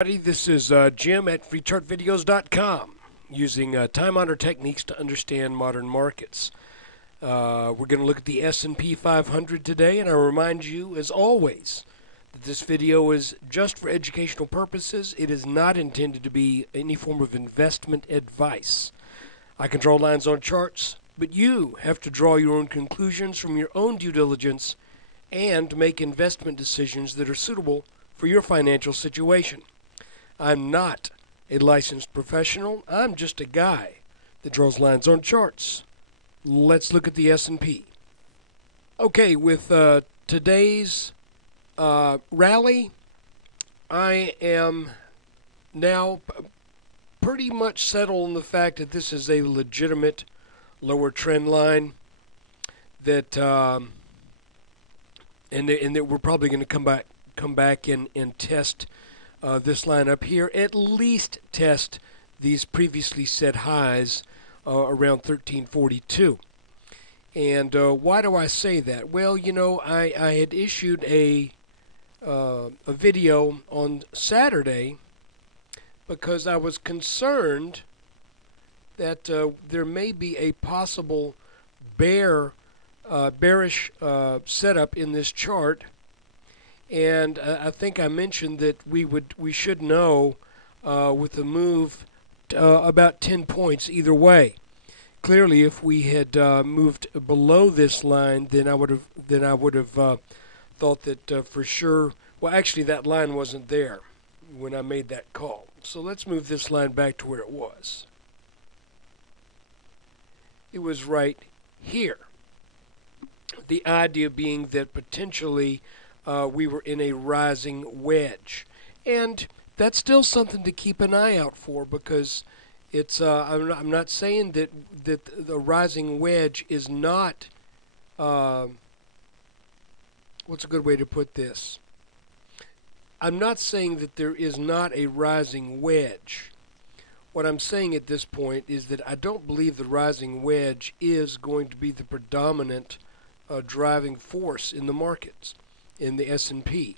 This is Jim at FreeChartVideos.com using time-honored techniques to understand modern markets. We're going to look at the S&P 500 today, and I remind you, as always, that this video is just for educational purposes. It is not intended to be any form of investment advice. I can draw lines on charts, but you have to draw your own conclusions from your own due diligence and make investment decisions that are suitable for your financial situation. I'm not a licensed professional. I'm just a guy that draws lines on charts. Let's look at the S&P. Okay, with today's rally, I am now pretty much settled on the fact that this is a legitimate lower trend line, that and that we're probably going to come back and test this line up here, at least test these previously set highs around 1342. And why do I say that? Well, you know, I had issued a video on Saturday because I was concerned that there may be a possible bearish setup in this chart. And I think I mentioned that we should know with the move about 10 points either way. Clearly, if we had moved below this line, then I would have thought that for sure. Well, actually, that line wasn't there when I made that call. So let's move this line back to where it was. It was right here. The idea being that potentially we were in a rising wedge, and that's still something to keep an eye out for, because it's I'm not saying that the rising wedge is not what's a good way to put this? I'm not saying that there is not a rising wedge. What I'm saying at this point is that I don't believe the rising wedge is going to be the predominant driving force in the markets, in the S&P.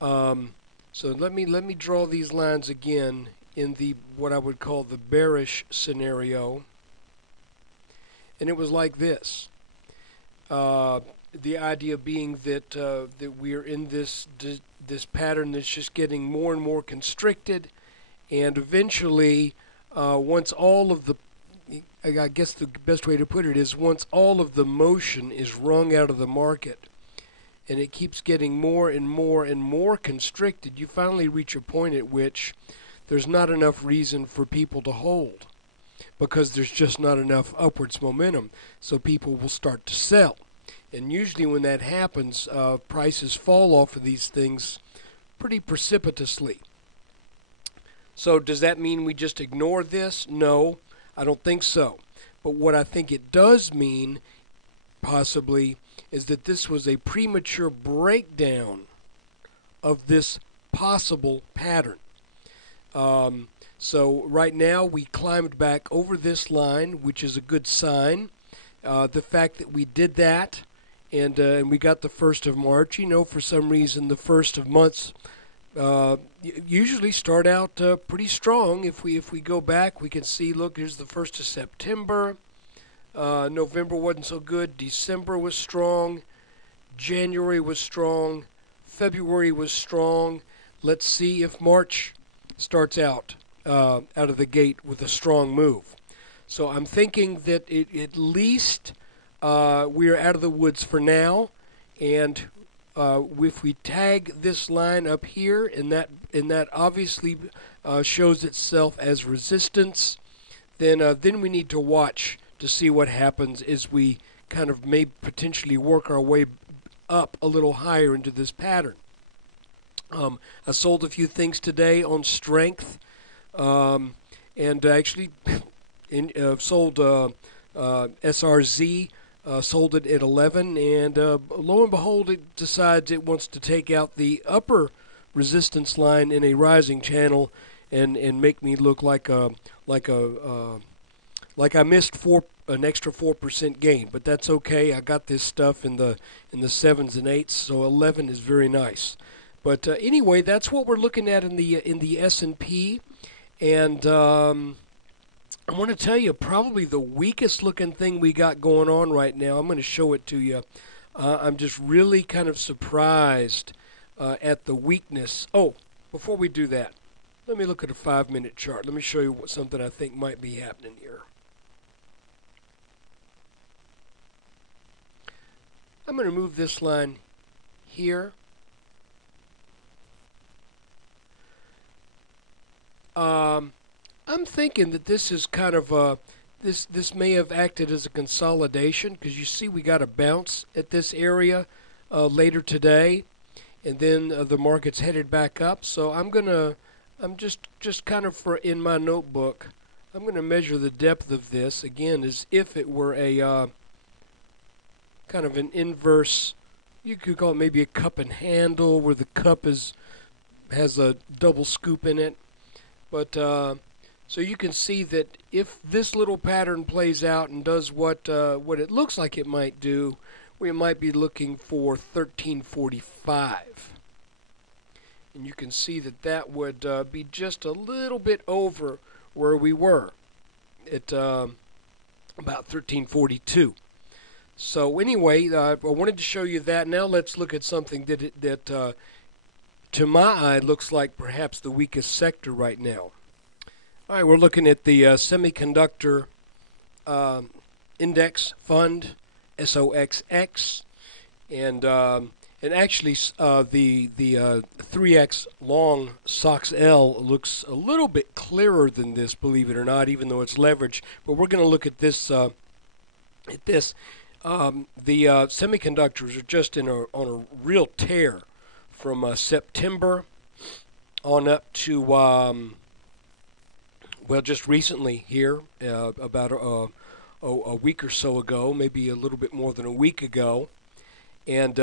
So let me draw these lines again in the what I would call the bearish scenario, and it was like this. The idea being that that we're in this pattern that's just getting more and more constricted, and eventually, once all of the, I guess the best way to put it is, once all of the motion is wrung out of the market, and it keeps getting more and more and more constricted, you finally reach a point at which there's not enough reason for people to hold, because there's just not enough upwards momentum, so people will start to sell. And usually when that happens, prices fall off of these things pretty precipitously. So does that mean we just ignore this? No, I don't think so. But what I think it does mean, possibly, is that this was a premature breakdown of this possible pattern. So right now we climbed back over this line, which is a good sign. The fact that we did that, and we got the 1st of March, you know, for some reason the 1st of months usually start out pretty strong. If we go back, we can see, look, here's the 1st of September. November wasn't so good. December was strong. January was strong. February was strong. Let's see if March starts out of the gate with a strong move. So I'm thinking that at least we're out of the woods for now, and if we tag this line up here, and that obviously shows itself as resistance, then we need to watch to see what happens as we kind of may potentially work our way up a little higher into this pattern. I sold a few things today on strength, and actually sold SRZ, sold it at 11, and lo and behold, it decides it wants to take out the upper resistance line in a rising channel and make me look like I missed an extra 4% gain, but that's okay. I got this stuff in the 7s and 8s, so 11 is very nice. But anyway, that's what we're looking at in the S&P, and I want to tell you probably the weakest looking thing we got going on right now. I'm going to show it to you. I'm just really kind of surprised at the weakness. Oh, before we do that, let me look at a 5-minute chart. Let me show you something I think might be happening here. I'm going to move this line here. I'm thinking that this is kind of this may have acted as a consolidation, because you see we got a bounce at this area later today, and then the market's headed back up. So I'm just kind of in my notebook, I'm going to measure the depth of this again as if it were a kind of an inverse. You could call it maybe a cup and handle, where the cup has a double scoop in it. But so you can see that if this little pattern plays out and does what it looks like it might do, we might be looking for 1345. And you can see that would be just a little bit over where we were at about 1342. So anyway, I wanted to show you that. Now let's look at something that to my eye looks like perhaps the weakest sector right now. All right, we're looking at the semiconductor index fund, SOXX, and actually the 3X long SOXL looks a little bit clearer than this, believe it or not, even though it's leveraged. But we're going to look at this. The semiconductors are just on a real tear from September on up to just recently here, about a week or so ago, maybe a little bit more than a week ago, and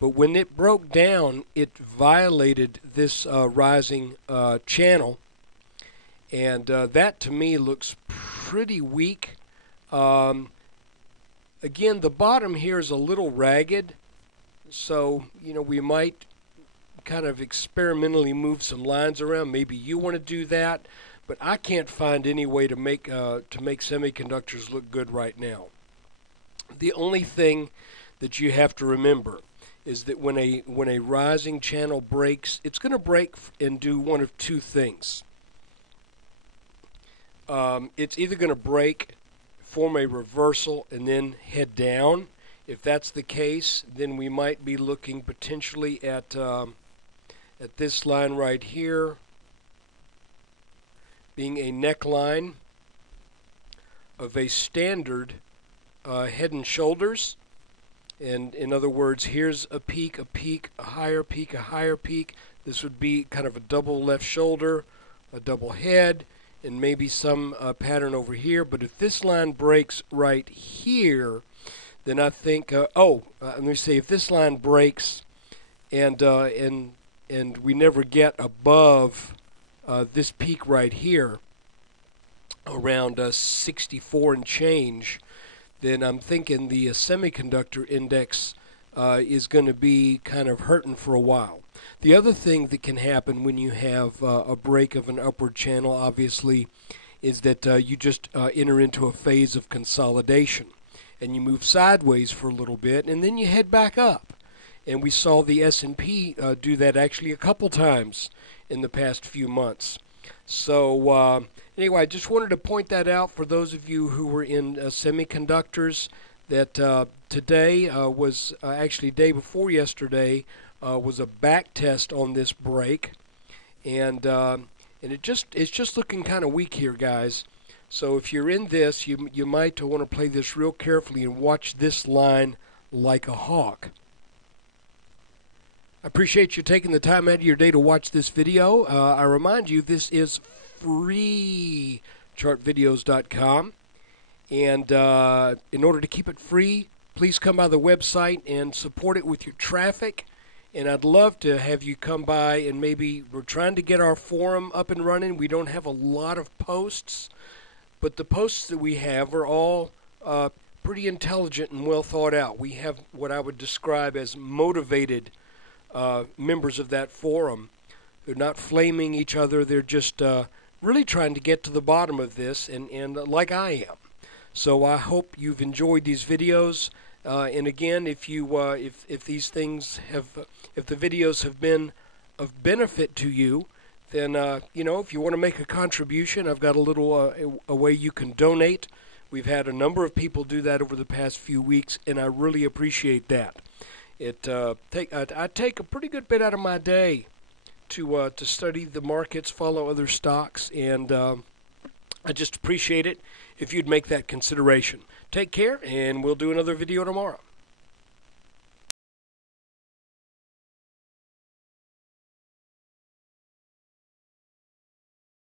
but when it broke down, it violated this rising channel, and that to me looks pretty weak. Again, the bottom here is a little ragged, so we might kind of experimentally move some lines around. Maybe you want to do that, but I can't find any way to make semiconductors look good right now. The only thing that you have to remember is that when a rising channel breaks, it's going to break and do one of two things. It's either going to break, form a reversal, and then head down. If that's the case, then we might be looking potentially at this line right here being a neckline of a standard head and shoulders. And in other words, here's a peak, a higher peak, a higher peak. This would be kind of a double left shoulder, a double head, and maybe some pattern over here. But if this line breaks right here, then I think, let me say, if this line breaks and we never get above this peak right here, around 64 and change, then I'm thinking the semiconductor index is going to be kind of hurting for a while. The other thing that can happen when you have a break of an upward channel, obviously, is that you just enter into a phase of consolidation, and you move sideways for a little bit, and then you head back up. And we saw the S&P do that actually a couple times in the past few months. So anyway, I just wanted to point that out for those of you who were in semiconductors, that today was actually day before yesterday was a back test on this break, and it's just looking kind of weak here, guys. So if you're in this, you might want to play this real carefully and watch this line like a hawk. I appreciate you taking the time out of your day to watch this video. I remind you, this is free, chartvideos.com. And in order to keep it free, please come by the website and support it with your traffic. And I'd love to have you come by, and maybe we're trying to get our forum up and running. We don't have a lot of posts, but the posts that we have are all pretty intelligent and well thought out. We have what I would describe as motivated members of that forum. They're not flaming each other. They're just really trying to get to the bottom of this, and like I am. So I hope you've enjoyed these videos. And again, if these things if the videos have been of benefit to you, then if you want to make a contribution, I've got a little a way you can donate. We've had a number of people do that over the past few weeks, and I really appreciate that. I take a pretty good bit out of my day to study the markets, follow other stocks, and I just appreciate it if you'd make that consideration. Take care, and we'll do another video tomorrow.